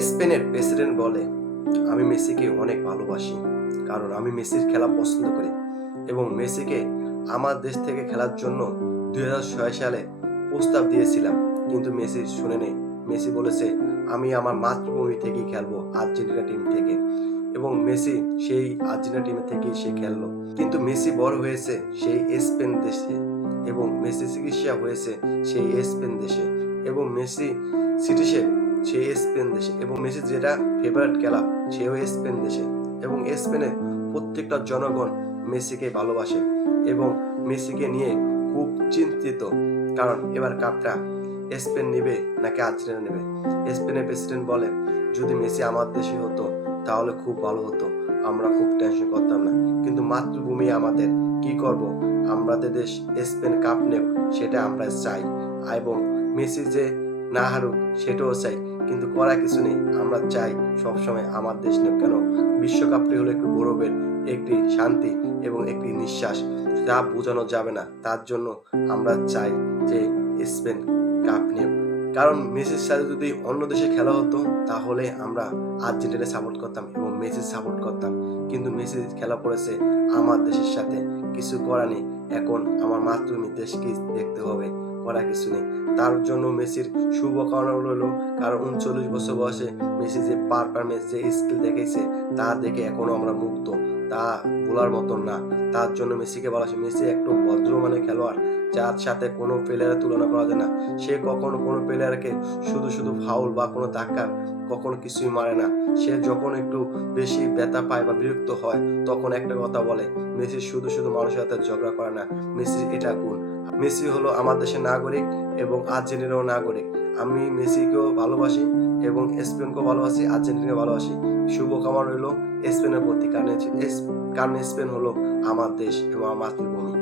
স্পেনের প্রেসিডেন্ট বলে, আমি মেসিকে অনেক ভালোবাসি, কারণ আমি মেসির খেলা পছন্দ করি এবং মেসিকে আমার দেশ থেকে খেলার জন্য 2006 সালে প্রস্তাব দিয়েছিলাম, কিন্তু মেসি শুনে নেই। মেসি বলেছে, আমি আমার মাতৃভূমি থেকেই খেলবো, আর্জেন্টিনা টিম থেকে। এবং মেসি সেই আর্জেন্টিনা টিম থেকেই সে খেললো। কিন্তু মেসি বড় হয়েছে সেই স্পেন দেশে, এবং মেসি চিকিৎসা হয়েছে সেই স্পেন দেশে, এবং মেসি সিটিজেন সেই স্পেন দেশে, এবং মেসি যেটা ফেভারিট খেলা সেও স্পেন দেশে। এবং স্পেনের প্রত্যেকটা জনগণ মেসিকে ভালোবাসে এবং মেসিকে নিয়ে খুব চিন্তিত, কারণ এবার কাপটা স্পেন নেবে নাকি আর্জেন্টিনা নেবে। স্পেনের প্রেসিডেন্ট বলে, যদি মেসি আমার দেশে হতো তাহলে খুব ভালো হতো, আমরা খুব টেনশন করতাম না, কিন্তু মাতৃভূমি আমাদের, কি করব, আমাদের দেশ স্পেন কাপ নেব সেটা আমরা চাই, এবং মেসি যে না হারুক সেটাও চাই, কিন্তু করা কিছু নেই, আমরা চাই সবসময় আমার দেশ নেব। কেন, বিশ্বকাপটি হলো একটু গৌরবের, একটি শান্তি এবং একটি নিঃশ্বাস, যা বোঝানো যাবে না। তার জন্য আমরা চাই যে স্পেন কাপ নেব। কারণ মেসির সাথে যদি অন্য দেশে খেলা হতো তাহলে আমরা আর্জেন্টিনা সাপোর্ট করতাম এবং মেসি সাপোর্ট করতাম, কিন্তু মেসি খেলা পড়েছে আমার দেশের সাথে, কিছু করা নেই। এখন আমার মাতৃভূমি দেশকে দেখতে হবে, করা কিছু নেই। তার জন্য মেসির শুভকামনা রইল, কারণ 39 বছর বয়সে মেসি যে পারফরমেন্স, যে স্কিল দেখেছে, তা দেখে এখনো আমরা মুগ্ধ, তা ভোলার মতন না। তার জন্য মেসিকে বলা হয়, মেসি একটু ভদ্রমানের খেলোয়াড়, যার সাথে কোনো প্লেয়ারের তুলনা করা যায় না। সে কখনো কোনো প্লেয়ারকে শুধু শুধু ফাউল বা কোনো ধাক্কা কখনো কিছুই মারে না। সে যখন একটু বেশি ব্যথা পায় বা বিরক্ত হয় তখন একটা কথা বলে। মেসি শুধু শুধু মানুষের সাথে ঝগড়া করে না, মেসির এটা গুণ। মেসি হলো আমার দেশের নাগরিক এবং আর্জেন্টিনারও নাগরিক। আমি মেসিকেও ভালোবাসি এবং স্পেনকেও ভালোবাসি, আর্জেন্টিনাকে ভালোবাসি। শুভকামনা রইল স্পেনের প্রতি, কারণ স্পেন হলো আমার দেশ এবং আমার মাতৃভূমি।